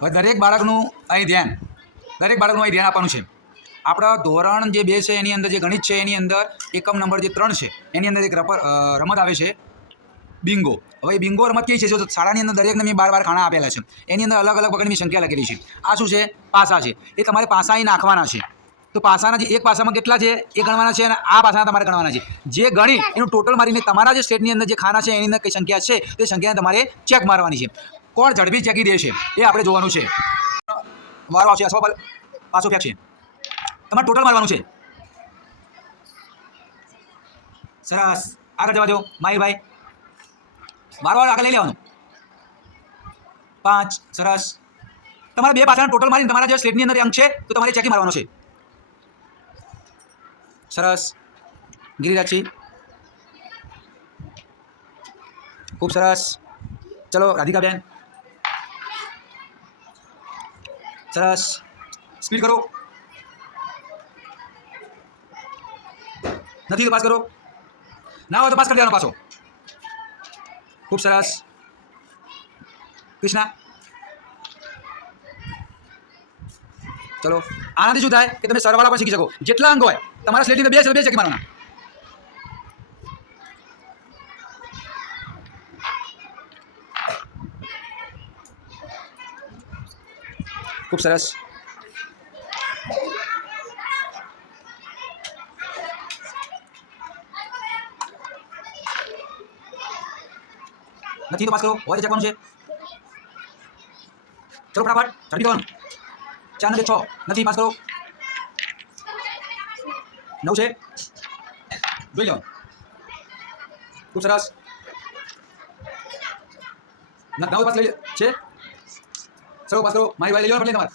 હવે દરેક બાળકનું અહીં ધ્યાન આપવાનું છે. આપણા ધોરણ જે 2 છે એની અંદર જે ગણિત છે એની અંદર એકમ નંબર જે 3 છે એની અંદર એક રમત આવે છે બિંગો. હવે એ બિંગો રમત કેવી છે? જો શાળાની અંદર દરેકને મેં 12 ખાણા આપેલા છે, એની અંદર અલગ અલગ પ્રકારની સંખ્યા લખેલી છે. આ શું છે? પાસા છે. એ તમારે પાસા અહીં નાખવાના છે. તો પાસાના જે એક પાસામાં કેટલા છે એ ગણવાના છે અને આ પાસાના તમારે ગણવાના છે. જે ગણી એનું ટોટલ મારીને તમારા જે સ્ટેટની અંદર જે ખાના છે એની અંદર કઈ સંખ્યા છે તે સંખ્યાને તમારે ચેક મારવાની છે. કોણ ઝડપી ચેકી દે છે એ આપણે જોવાનું છે. વારો આવશે અથવા પાછો ફેંક છે. તમારે ટોટલ મારવાનું છે. સરસ, આગળ જવા દો માહિરભાઈ. વારો આગળ લઈ લેવાનું. 5. સરસ. તમારે 2 પાસાના ટોટલ મારીને તમારા જે સ્ટેટની અંદર અંક છે તો તમારે ચેકી મારવાનો છે. સરસ, ગિરિરાજજી ખૂબ સરસ. ચલો રાધિકાબેન, સરસ, સ્પીડ કરો. નથી તો પાસ કરો, ના હોય તો પાસ કરી દેવાનો પાછો. ખૂબ સરસ. કૃષ્ણા, ચલો. આનાથી શું થાય કે તમે સરવાળા પણ શીખી શકો. જેટલા અંક હોય તમારા સ્લેટની અંદર 2 ચેકી મારવાના. ખૂબ સરસ. નથી તો પાસ કરો, હોય તો ચેકવાનું છે. ચલો ફટાફટ ઝડપી કરવાનું. 4 ને 6 નથી, પાસ કરો. 9 છે, જોઈ લો. ખૂબ સરસ. 9 પાસ લઈ છે. ચલો પાસ કરો. મારી ભાઈ લઈ લો, તમારે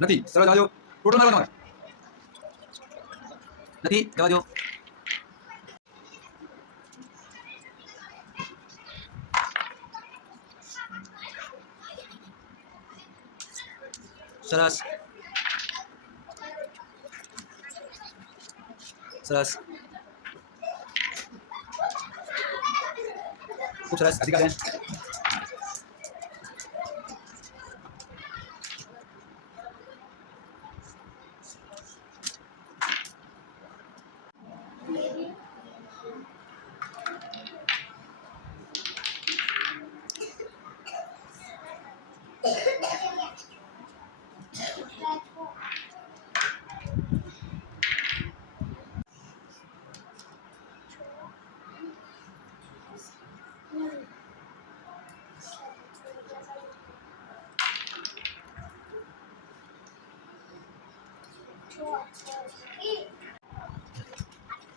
નથી. ચલો જવા દો. ટોટલ મારવા તમારે નથી, જવા દો. સરસ, સરસ, ખૂબ સરસ. રાધિકાબેન,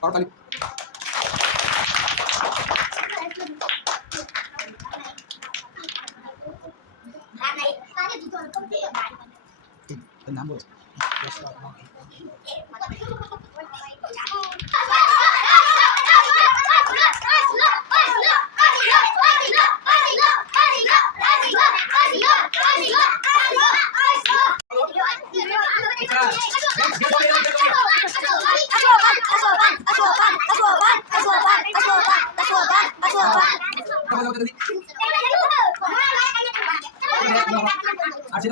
और ताली. नाम बोल. Así